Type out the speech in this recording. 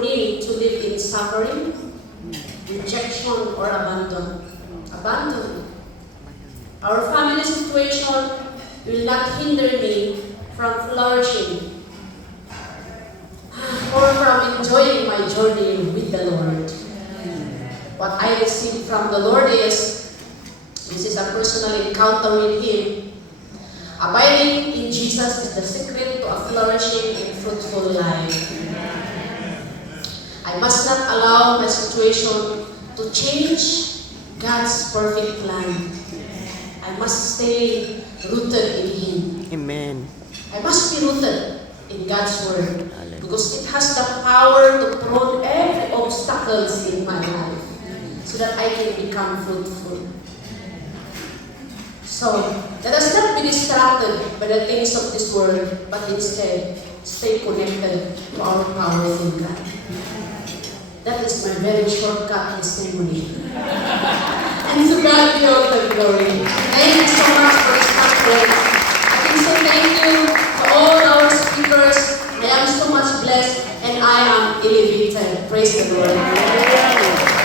need to live in suffering, rejection, or abandon. Abandon. Our family situation will not hinder me from flourishing or from enjoying my journey with the Lord. What I received from the Lord is, this is a personal encounter with Him. Abiding in Jesus is the secret to a flourishing and fruitful life. I must not allow my situation to change God's perfect plan. I must stay rooted in Him. Amen. I must be rooted in God's Word because it has the power to prune every obstacles in my life so that I can become fruitful. So, let us not be distracted by the things of this world, but instead, stay connected to our powerful God. That is my very shortcut testimony. And to God be all the glory. Thank you so much for this conference. I can say thank you to all our speakers. I am so much blessed and I am elevated. Praise the Lord.